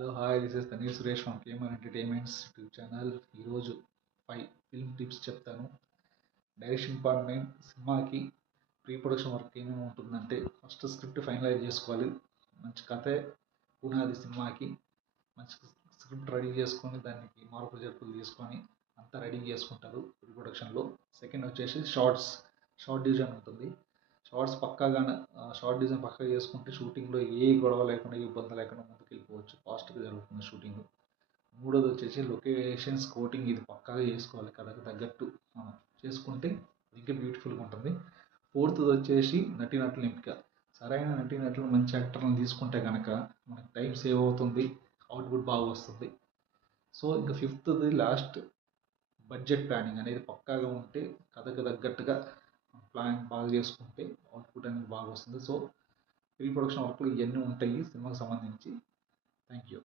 Hello hi this is Taneer Suresh from KMR entertainments YouTube channel. ఈరోజు 5 film tips చెప్తాను. Direction department సినిమాకి pre production work ఏమేమి ఉంటుందంటే, first script finalise చేసుకోవాలి. మంచి కథే పునాది సినిమాకి. మంచి స్క్రిప్ట్ రెడీ చేసుకొని దానికి మార్పులు జరుపులు తీసుకొని అంతా రెడీ చేసుకుంటారు ప్రీ ప్రొడక్షన్లో. సెకండ్ వచ్చేసి షార్ట్ డివిజన్ ఉంటుంది. షార్ట్ డిజైన్ పక్కా చేసుకుంటే షూటింగ్లో ఏ గొడవ లేకుండా ఏ ఇబ్బంది లేకుండా ముందుకు వెళ్ళిపోవచ్చు. ఫాస్ట్గా జరుగుతుంది షూటింగ్. మూడోది వచ్చేసి లొకేషన్స్ కోటింగ్, ఇది పక్కాగా చేసుకోవాలి. కథకు తగ్గట్టు మనం చేసుకుంటే ఇంకా బ్యూటిఫుల్గా ఉంటుంది. ఫోర్త్ది వచ్చేసి నటీనటుల ఎంపిక. సరైన నటీనటులు మంచి యాక్టర్లను తీసుకుంటే కనుక మనకి టైం సేవ్ అవుతుంది, అవుట్పుట్ బాగా వస్తుంది. సో ఇంకా ఫిఫ్త్ది లాస్ట్ బడ్జెట్ ప్లానింగ్ అనేది పక్కాగా ఉంటే కథకు తగ్గట్టుగా ప్లాన్ బాగా చేసుకుంటే అవుట్పుట్ అనేది బాగా వస్తుంది. సో ప్రీ ప్రొడక్షన్ వర్క్లు ఇవన్నీ ఉంటాయి సినిమాకి సంబంధించి. Thank you.